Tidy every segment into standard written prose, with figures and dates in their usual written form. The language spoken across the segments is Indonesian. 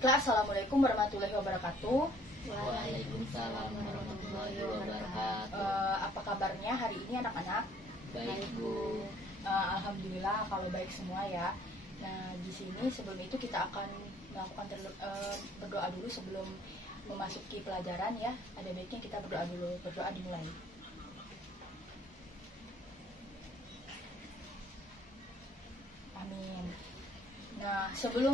Baiklah, Assalamualaikum warahmatullahi wabarakatuh. Waalaikumsalam warahmatullahi wabarakatuh. Apa kabarnya hari ini anak-anak? Baik, Bu. Alhamdulillah kalau baik semua ya. Nah, di sini sebelum itu kita akan melakukan berdoa dulu sebelum memasuki pelajaran ya. Ada baiknya kita berdoa dulu. Berdoa dimulai. Amin. Nah, sebelum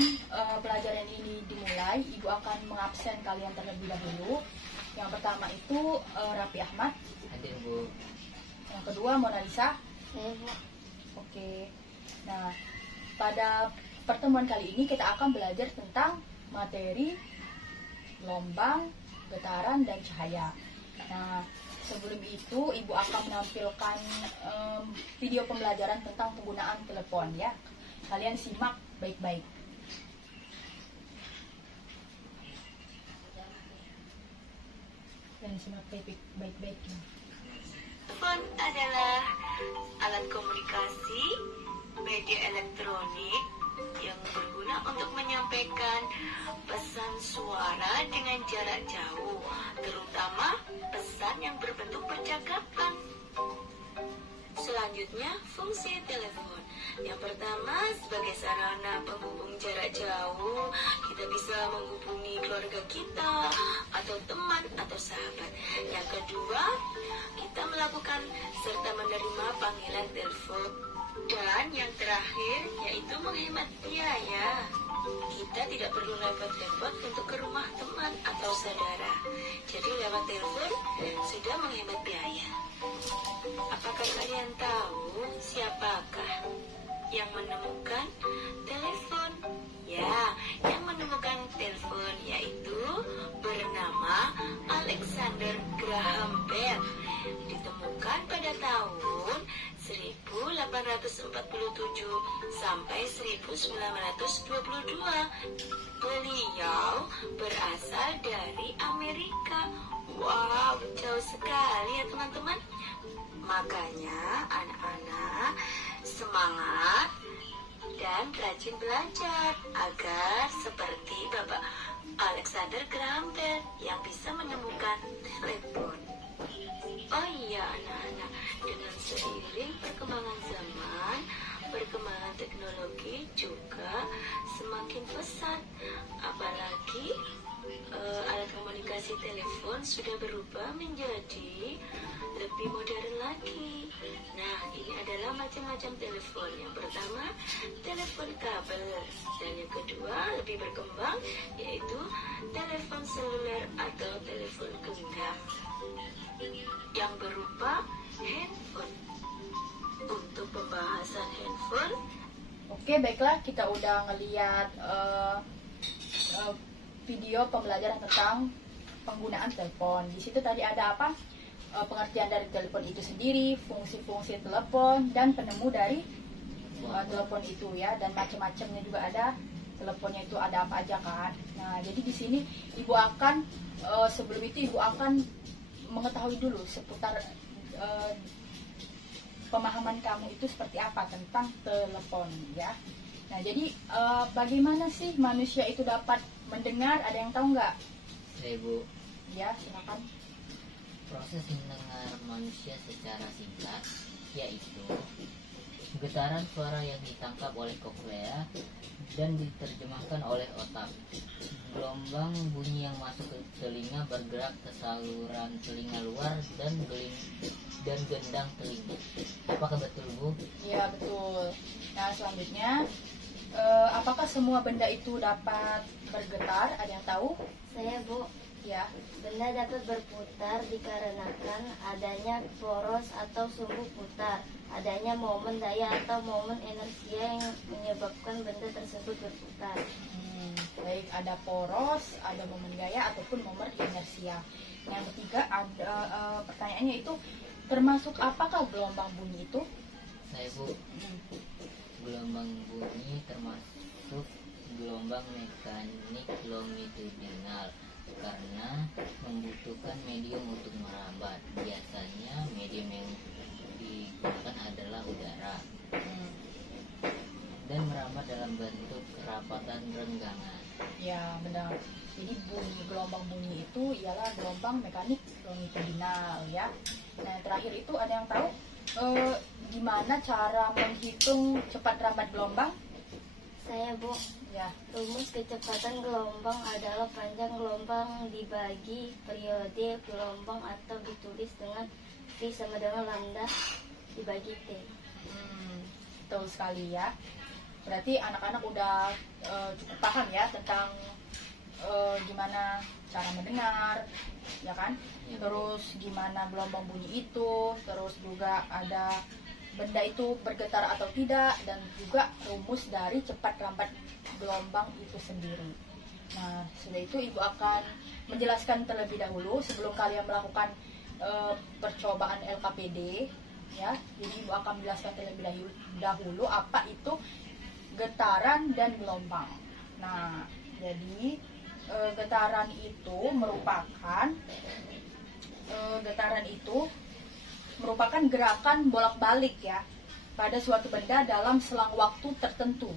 pelajaran ini dimulai, Ibu akan mengabsen kalian terlebih dahulu. Yang pertama itu Raffi Ahmad. Hadir, Bu. Yang kedua Mona Lisa. Oke. Nah, pada pertemuan kali ini kita akan belajar tentang materi gelombang, getaran, dan cahaya. Nah, sebelum itu Ibu akan menampilkan video pembelajaran tentang penggunaan telepon ya. Kalian simak baik-baik. Dan simak baik-baik. Telepon adalah alat komunikasi media elektronik yang berguna untuk menyampaikan pesan suara dengan jarak jauh, terutama pesan yang berbentuk percakapan. Selanjutnya, fungsi telepon. Yang pertama, sebagai sarana penghubung jarak jauh, kita bisa menghubungi keluarga kita, atau teman, atau sahabat. Yang kedua, kita melakukan serta menerima panggilan telepon. Dan yang terakhir, yaitu menghemat biaya. Kita tidak perlu repot-repot untuk ke rumah teman atau saudara. Jadi lewat telepon sudah menghemat biaya. Apakah kalian tahu siapakah yang menemukan telepon? Ya, yang menemukan telepon yaitu bernama Alexander Graham Bell. Ditemukan pada tahun 1847 sampai 1922. Beliau berasal dari Amerika. Wow, jauh sekali ya teman-teman. Makanya anak-anak semangat dan rajin belajar agar seperti Bapak Alexander Graham Bell yang bisa menemukan telepon. Oh iya anak-anak, dengan seiring perkembangan zaman, perkembangan teknologi juga semakin pesat. Apalagi alat komunikasi telepon sudah berubah menjadi lebih modern lagi. Nah, ini adalah macam-macam telepon. Yang pertama, telepon kabel. Dan yang kedua, lebih berkembang, yaitu telepon seluler atau telepon genggam yang berupa handphone. Untuk pembahasan handphone, Oke, baiklah, kita udah ngeliat video pembelajaran tentang penggunaan telepon. Di situ tadi ada apa? Pengertian dari telepon itu sendiri, fungsi-fungsi telepon, dan penemu dari telepon itu ya, dan macam-macamnya juga ada. Teleponnya itu ada apa aja kan? Nah, jadi di sini Ibu akan sebelum itu Ibu akan mengetahui dulu seputar pemahaman kamu itu seperti apa tentang telepon ya. Nah, jadi bagaimana sih manusia itu dapat mendengar? Ada yang tahu nggak? Saya, Bu. Ya, silakan. Proses mendengar manusia secara singkat yaitu getaran suara yang ditangkap oleh koklea dan diterjemahkan oleh otak. Gelombang bunyi yang masuk ke telinga bergerak ke saluran telinga luar dan gendang telinga. Apakah betul, Bu? Iya, betul. Nah, selanjutnya apakah semua benda itu dapat bergetar? Ada yang tahu? Saya, Bu. Ya. Benda dapat berputar dikarenakan adanya poros atau sumbu putar, adanya momen daya atau momen inersia yang menyebabkan benda tersebut berputar. Baik, ada poros, ada momen gaya ataupun momen inersia. Yang ketiga ada pertanyaannya itu termasuk apakah gelombang bunyi itu? Saya, Bu. Gelombang bunyi termasuk gelombang mekanik longitudinal karena membutuhkan medium untuk merambat. Biasanya medium yang digunakan adalah udara dan merambat dalam bentuk kerapatan renggangan. Ya, benar. Jadi gelombang bunyi itu ialah gelombang mekanik longitudinal ya. Nah, yang terakhir itu ada yang tahu gimana cara menghitung cepat rambat gelombang? Saya, Bu. Ya, Rumus kecepatan gelombang adalah panjang gelombang dibagi periode gelombang atau ditulis dengan V sama dengan lambda dibagi T. betul sekali ya. Berarti anak-anak udah cukup paham ya tentang gimana cara mendengar, ya kan? Ya. Terus gimana gelombang bunyi itu, terus juga ada benda itu bergetar atau tidak, dan juga rumus dari cepat lambat gelombang itu sendiri. Nah, setelah itu Ibu akan menjelaskan terlebih dahulu sebelum kalian melakukan percobaan LKPD, ya. Jadi Ibu akan menjelaskan terlebih dahulu apa itu getaran dan gelombang. Nah, jadi getaran itu merupakan gerakan bolak-balik ya pada suatu benda dalam selang waktu tertentu.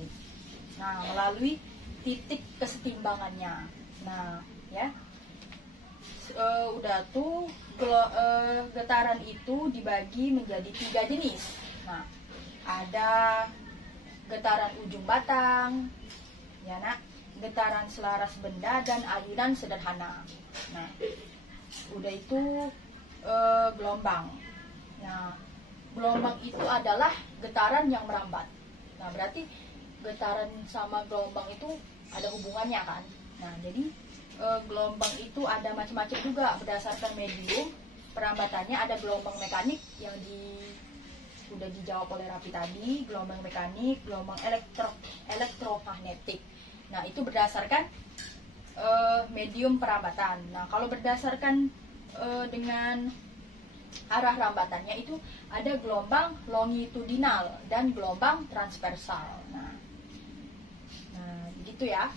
Nah, melalui titik kesetimbangannya. Nah, ya. Udah tuh getaran itu dibagi menjadi 3 jenis. Nah, ada getaran ujung batang, ya nak, getaran selaras benda, dan ayunan sederhana. Nah, udah itu gelombang. Nah, gelombang itu adalah getaran yang merambat. Nah, berarti getaran sama gelombang itu ada hubungannya kan. Nah, jadi gelombang itu ada macam-macam juga berdasarkan medium perambatannya. Ada gelombang mekanik yang udah dijawab oleh Raffi tadi, gelombang mekanik, gelombang elektromagnetik. Nah, itu berdasarkan medium perambatan. Nah, kalau berdasarkan dengan arah rambatannya itu ada gelombang longitudinal dan gelombang transversal. Nah begitu ya.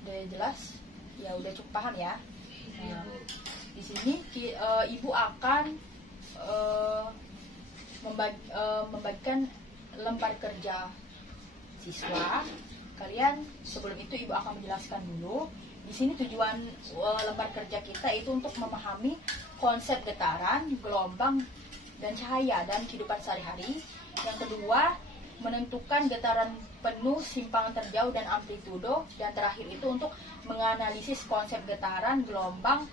Udah jelas? Ya udah cukup paham ya. Nah, di sini Ibu akan membagikan lembar kerja siswa. Kalian sebelum itu Ibu akan menjelaskan dulu. Di sini tujuan lembar kerja kita itu untuk memahami konsep getaran, gelombang, dan cahaya dan kehidupan sehari-hari. Yang kedua, menentukan getaran penuh, simpangan terjauh, dan amplitudo. Dan terakhir itu untuk menganalisis konsep getaran, gelombang,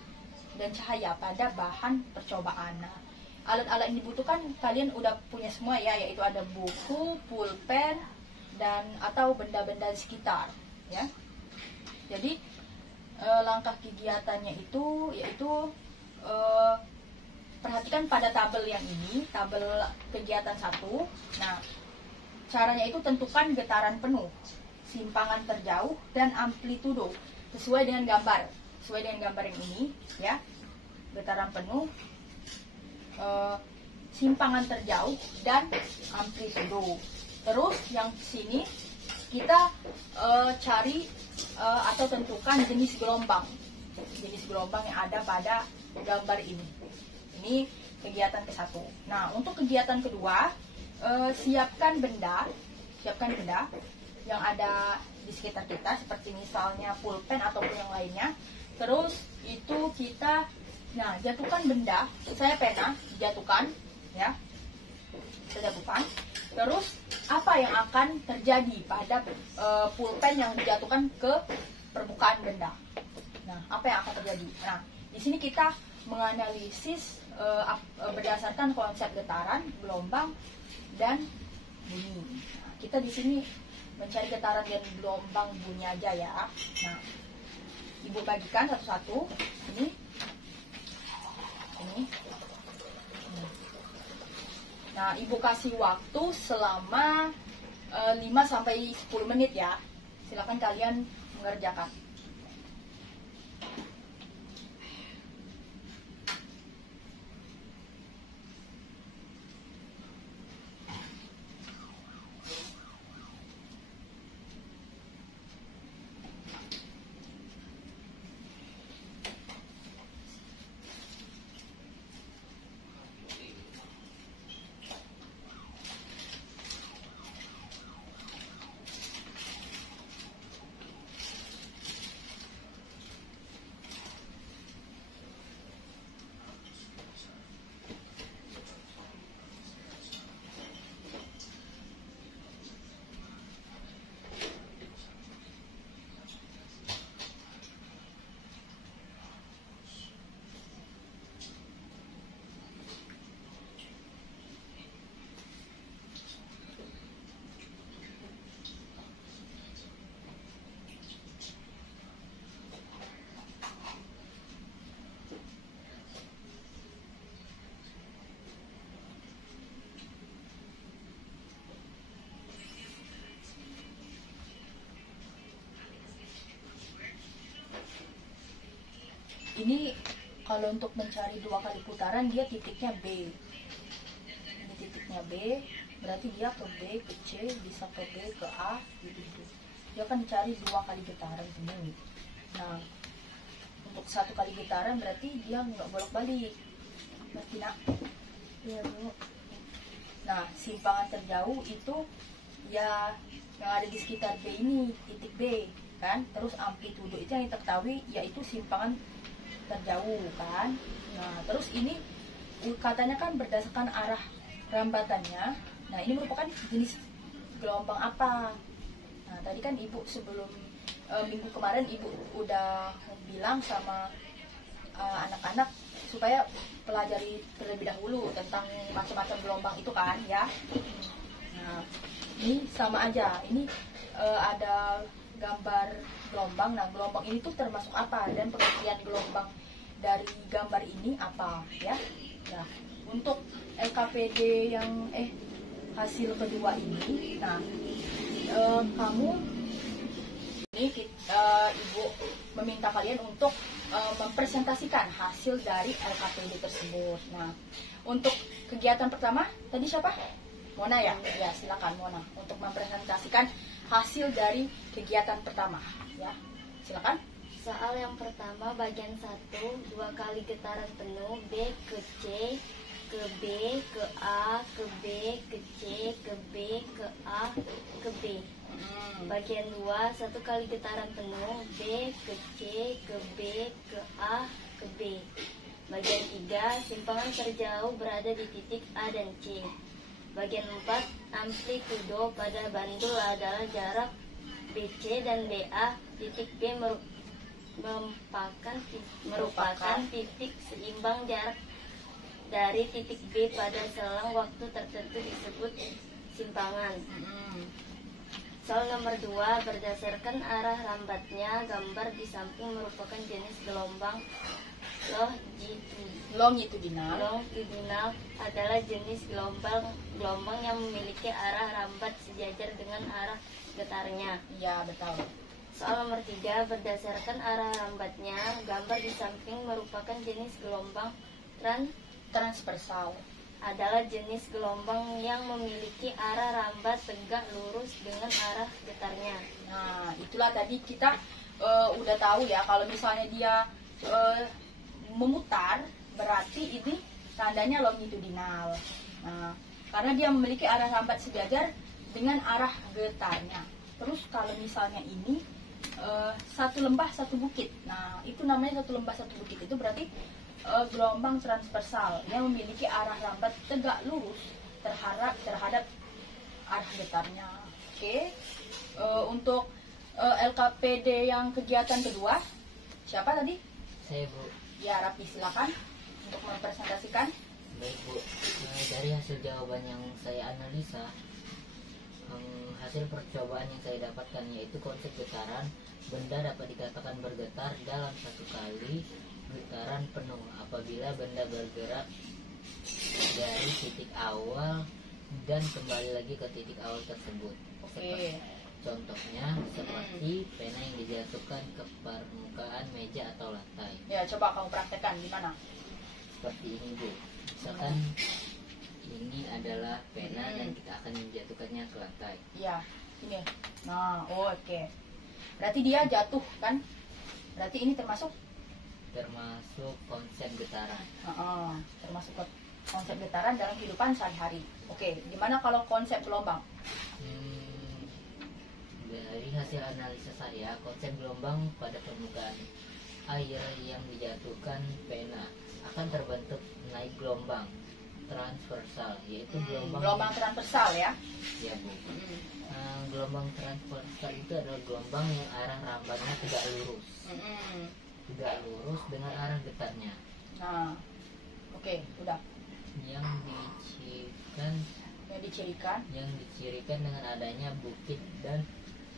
dan cahaya pada bahan percobaan. Nah, alat-alat yang dibutuhkan kalian udah punya semua ya, yaitu ada buku, pulpen, dan atau benda-benda di sekitar ya. Jadi langkah kegiatannya itu yaitu perhatikan pada tabel yang ini, tabel kegiatan 1. Nah, caranya itu tentukan getaran penuh, simpangan terjauh, dan amplitudo sesuai dengan gambar yang ini ya. Getaran penuh, simpangan terjauh, dan amplitudo. Terus yang sini kita cari atau tentukan jenis gelombang yang ada pada gambar ini. Ini kegiatan ke-1. Nah, untuk kegiatan kedua, siapkan benda yang ada di sekitar kita, seperti misalnya pulpen ataupun yang lainnya. Terus itu kita jatuhkan benda, saya pena, jatuhkan ya. Saya jatuhkan. Terus apa yang akan terjadi pada pulpen yang dijatuhkan ke permukaan benda? Nah, apa yang akan terjadi? Nah, di sini kita menganalisis berdasarkan konsep getaran, gelombang, dan bunyi. Nah, kita di sini mencari getaran dan gelombang bunyi aja ya. Nah, Ibu bagikan satu-satu. Ini. Nah, Ibu kasih waktu selama 5-10 menit ya. Silakan kalian mengerjakan. ini kalau untuk mencari 2 kali putaran dia titiknya B. Ini titiknya B, berarti dia ke B, ke C, bisa ke B, ke A, gitu. Dia akan cari 2 kali getaran penuh. Nah, untuk 1 kali getaran berarti dia nggak bolak-balik. Ngerti nak? Iya Bu. Nah, simpangan terjauh itu ya yang ada di sekitar B ini, titik B kan. Terus amplitudo itu yang kita ketahui yaitu simpangan terjauh kan. Nah, terus ini katanya kan berdasarkan arah rambatannya. Nah, ini merupakan jenis gelombang apa? Nah, tadi kan Ibu sebelum minggu kemarin Ibu udah bilang sama anak-anak supaya pelajari terlebih dahulu tentang macam-macam gelombang itu kan ya. Nah, ini sama aja. Ini ada gambar gelombang. Nah, gelombang ini tuh termasuk apa dan pengertian gelombang dari gambar ini apa ya? Nah, untuk LKPD yang hasil kedua ini, nah kamu ini Ibu meminta kalian untuk mempresentasikan hasil dari LKPD tersebut. Nah, untuk kegiatan pertama tadi siapa? Mona ya? Ya, silakan Mona untuk mempresentasikan hasil dari kegiatan pertama ya. Silakan. Soal yang pertama bagian 1, 2 kali getaran penuh B ke C, ke B, ke A, ke B, ke C, ke B, ke A, ke B. Bagian 2, 1 kali getaran penuh B ke C, ke B, ke A, ke B. Bagian 3, simpangan terjauh berada di titik A dan C. Bagian 4, amplitudo pada bandul adalah jarak BC dan BA. Titik B merupakan titik seimbang jarak dari titik B pada selang waktu tertentu disebut simpangan. Soal nomor 2, berdasarkan arah rambatnya, gambar di samping merupakan jenis gelombang Longitudinal. Longitudinal adalah jenis gelombang yang memiliki arah rambat sejajar dengan arah getarnya. Ya, betul. Soal nomor 3, berdasarkan arah rambatnya, gambar di samping merupakan jenis gelombang Transversal adalah jenis gelombang yang memiliki arah rambat tegak lurus dengan arah getarnya. Nah, itulah tadi kita udah tahu ya, kalau misalnya dia memutar, berarti ini tandanya longitudinal. Nah, karena dia memiliki arah rambat sejajar dengan arah getarnya. Terus kalau misalnya ini satu lembah satu bukit, nah itu namanya satu lembah satu bukit. Itu berarti gelombang transversal yang memiliki arah rambat tegak lurus terhadap arah getarnya. Oke. Untuk LKPD yang kegiatan kedua, siapa tadi? Saya Bu. Ya, Rapi, silakan untuk mempresentasikan. Baik Bu, dari hasil jawaban yang saya analisa, hasil percobaan yang saya dapatkan yaitu konsep getaran, benda dapat dikatakan bergetar dalam 1 kali getaran penuh apabila benda bergerak dari titik awal dan kembali lagi ke titik awal tersebut. Oke. Contohnya seperti pena yang dijatuhkan ke permukaan meja atau lantai. Ya, coba kamu praktekkan gimana? Seperti ini Bu. Misalkan ini adalah pena dan kita akan menjatuhkannya ke lantai. Iya, ini. Nah, oke. Berarti dia jatuh kan? Berarti ini termasuk konsep getaran. Termasuk konsep getaran dalam kehidupan sehari-hari. Oke, gimana kalau konsep gelombang? Dari hasil analisa saya, konsep gelombang pada permukaan air yang dijatuhkan pena akan terbentuk naik gelombang transversal, yaitu gelombang transversal ya. Ya Bu. Gelombang transversal itu adalah gelombang yang arah rambatnya tegak lurus. Tegak lurus dengan arah getarnya. Nah, oke, udah. Yang dicirikan dengan adanya bukit dan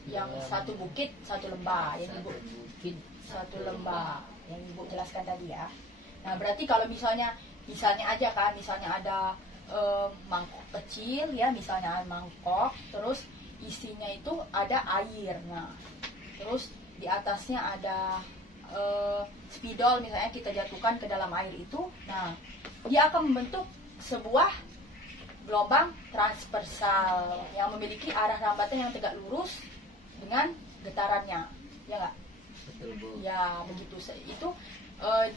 yang satu bukit satu lembah, satu lembah yang Ibu jelaskan tadi ya. Nah, berarti kalau misalnya aja kan, misalnya ada mangkok kecil ya, misalnya mangkok, terus isinya itu ada air. Nah, terus di atasnya ada spidol misalnya kita jatuhkan ke dalam air itu, nah dia akan membentuk sebuah gelombang transversal yang memiliki arah rambatan yang tegak lurus dengan getarannya, ya nggak? Betul, Bu. Ya begitu. Itu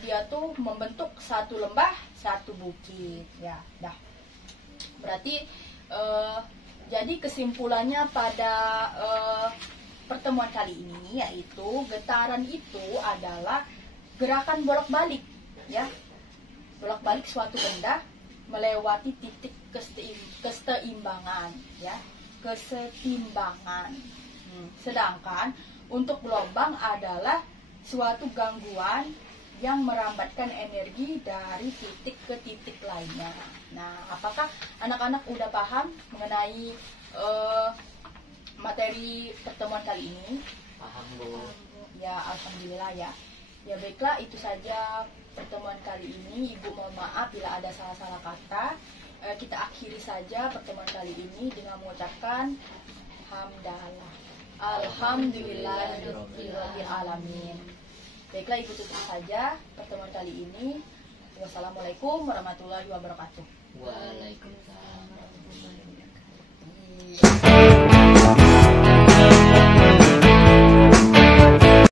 dia tuh membentuk satu lembah, satu bukit, ya. Dah. Berarti jadi kesimpulannya pada pertemuan kali ini yaitu getaran itu adalah gerakan bolak-balik, ya. Bolak-balik suatu benda melewati titik keseimbangan, ya. Kesetimbangan. Sedangkan untuk gelombang adalah suatu gangguan yang merambatkan energi dari titik ke titik lainnya. Nah, apakah anak-anak udah paham mengenai materi pertemuan kali ini? Paham, Bu. Ya, alhamdulillah ya. Ya baiklah, itu saja pertemuan kali ini. Ibu mohon maaf bila ada salah-salah kata. Kita akhiri saja pertemuan kali ini dengan mengucapkan hamdalah. Alhamdulillahirabbil alamin. Baiklah, Ibu tutup saja pertemuan kali ini. Wassalamualaikum warahmatullahi wabarakatuh. Waalaikumsalam warahmatullahi wabarakatuh.